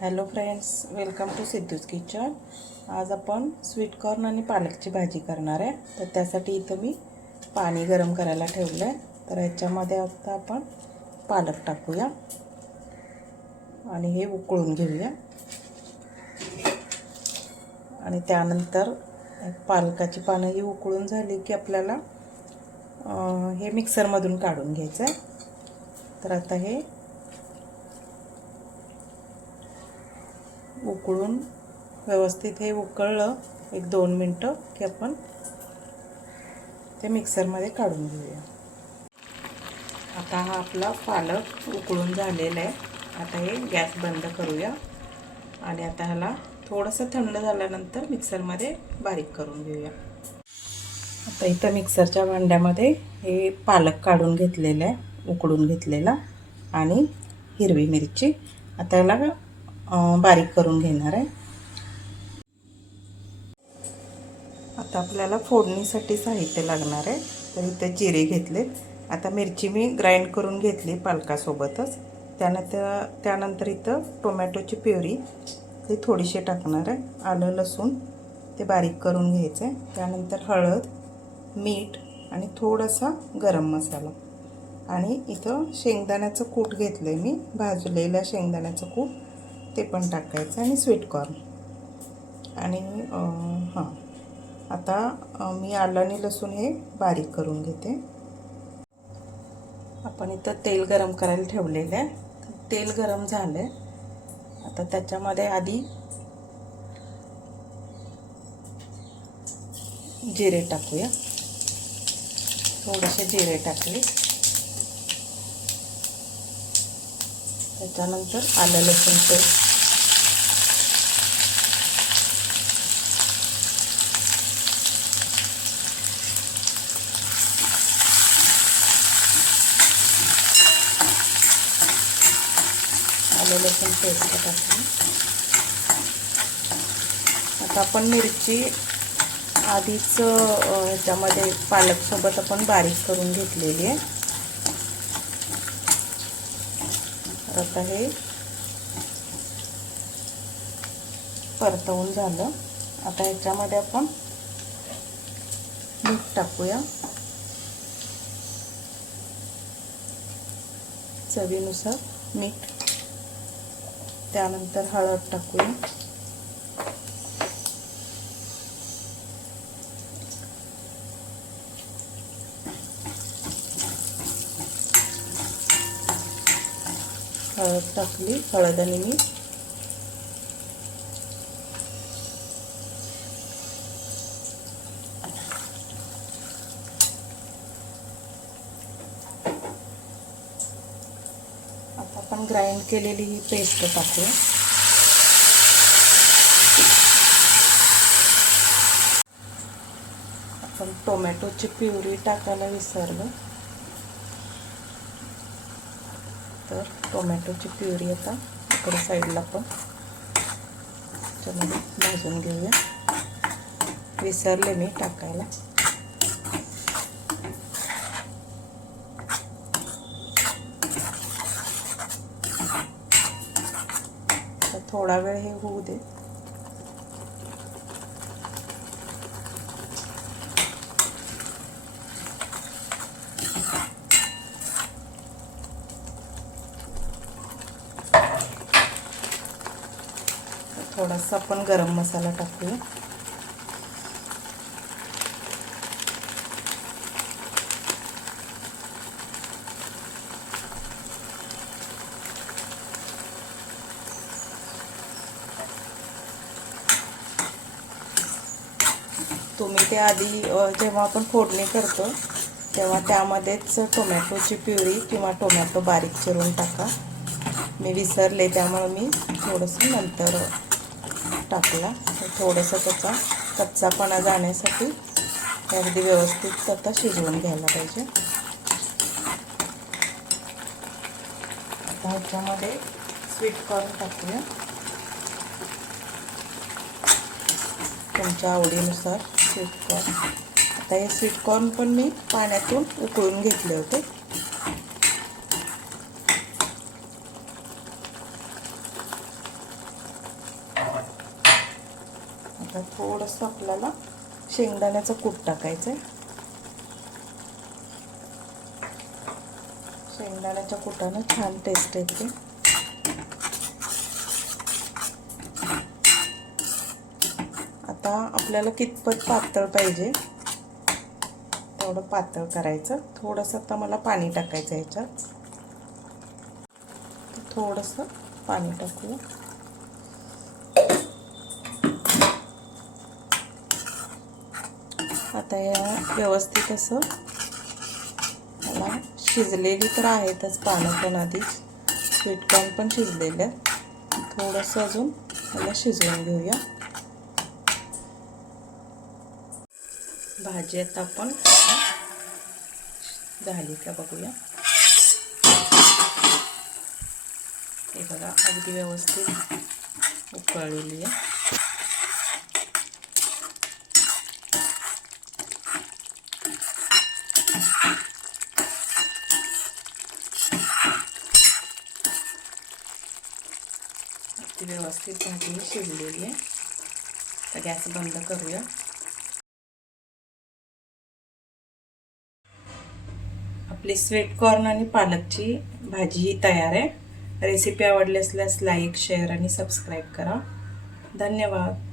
Hello friends, welcome to Sidhu's kitchen. आज आपण sweet corn आणि पालकची भाजी करणार आहे। तर त्यासाठी इथं मी पाणी गरम करायला ठेवलं आहे। तर याच्यामध्ये आता आपण पालक टाकूया आणि हे उकळून घेऊया। आणि त्यानंतर पालकाची पानं ही उकळून झाली की आपल्याला हे मिक्सरमधून काढून घ्यायचं आहे। तर आता हे उकळून व्यवस्थित हे उकळलं 1-2 मिनटं की आपण ते मिक्सरमध्ये काढून घेऊया। आता हा आपला पालक उकळून झालेला आहे। आता हे गॅस बंद करूया आणि आता ह्याला थोडंसं थंड झाल्यानंतर मिक्सरमध्ये बारीक करून घेऊया। आता इथं मिक्सरच्या भांड्यामध्ये हे पालक काढून घेतलेलं आहे, उकळून घेतलेला, आणि हिरवी मिरची आता ह्याला बारीक करून घेणार आहे। आता आपल्याला फोडणीसाठी साहित्य लागणार आहे। तर इथे जिरे घेतले, आता मिरची मी ग्राइंड करून घेतली पालकासोबतच। त्यानंतर इथं टोमॅटोची प्युरी ती थोडीशी टाकणार आहे। आलं लसूण ते बारीक करून घ्यायचं आहे। त्यानंतर हळद, मीठ आणि थोडासा गरम मसाला, आणि इथं शेंगदाण्याचं कूट घेतलं आहे मी, भाजलेलं शेंगदाण्याचं कूट ते पण टाकायचं, आणि स्वीट कॉर्न। आणि आता मी आलं आणि लसूण हे बारीक करून घेते। आपण इथं तेल गरम करायला ठेवलेलं आहे। तेल गरम झालं आहे। आता त्याच्यामध्ये आधी जिरे टाकूया, थोडेसे जिरे टाकले। त्याच्यानंतर आलं लसूण पेस्ट, आलं लसूण पेस्ट टाकली। आता आपण मिरची आधीच ह्याच्यामध्ये पालकसोबत आपण बारीक करून घेतलेली आहे। आता हे परतवून झालं। आता ह्याच्यामध्ये आपण मीठ टाकूया, चवीनुसार मीठ। त्यानंतर हळद टाकूया, हळद टाकली, हळद आणि मीठ। आता आपण ग्राइंड केलेली ही पेस्ट टाकूया। आपण टोमॅटोची प्युरी टाकायला विसरलो, तर टोमॅटोची प्युरी आता इकडे साईडला पण त्याच्यामध्ये भाजून घेऊया। विसरले मी टाकायला। तर थोडा वेळ हे होऊ दे। थोडासा आपण गरम मसाला टाकूया, तुम्ही ते आधी जेव्हा आपण फोडणी करतो तेव्हा त्यामध्येच टोमॅटोची प्युरी किंवा टोमॅटो बारीक चिरून टाका। मी विसरले त्यामुळे मी थोडंसं नंतर टाकला। थोडंसं त्याचा कच्चापणा जाण्यासाठी अगदी व्यवस्थित आता शिजवून घ्यायला पाहिजे। आता ह्याच्यामध्ये स्वीट कॉर्न टाकूया, तुमच्या आवडीनुसार स्वीट कॉर्न। आता हे स्वीट कॉर्न पण मी पाण्यातून उकळून घेतले होते। आता थोडंसं आपल्याला शेंगदाण्याचं कूट टाकायचं आहे. शेंगदाण्याच्या कुटानं छान टेस्ट येते. आता आपल्याला कितपत पातळ पाहिजे तेवढं पातळ करायचं. थोडंसं आता मला पाणी टाकायचं ह्याच्यात. थोडंसं पाणी टाकूया. आता या व्यवस्थित असं मला शिजलेली तर आहेतच पानं पण आधीच, स्वीटकॉर्न पण शिजलेले आहेत. थोडंसं अजून मला शिजवून घेऊया. भाजी आता आपण झाली का बघूया. हे बघा अगदी व्यवस्थित उकळलेली आहे. ती व्यवस्थित भाजी शिजलेली आहे. तर गॅस बंद करूया. आपली स्वीटकॉर्न आणि पालकची भाजी तयार आहे. रेसिपी आवडली असल्यास लाईक, शेअर आणि सबस्क्राईब करा. धन्यवाद.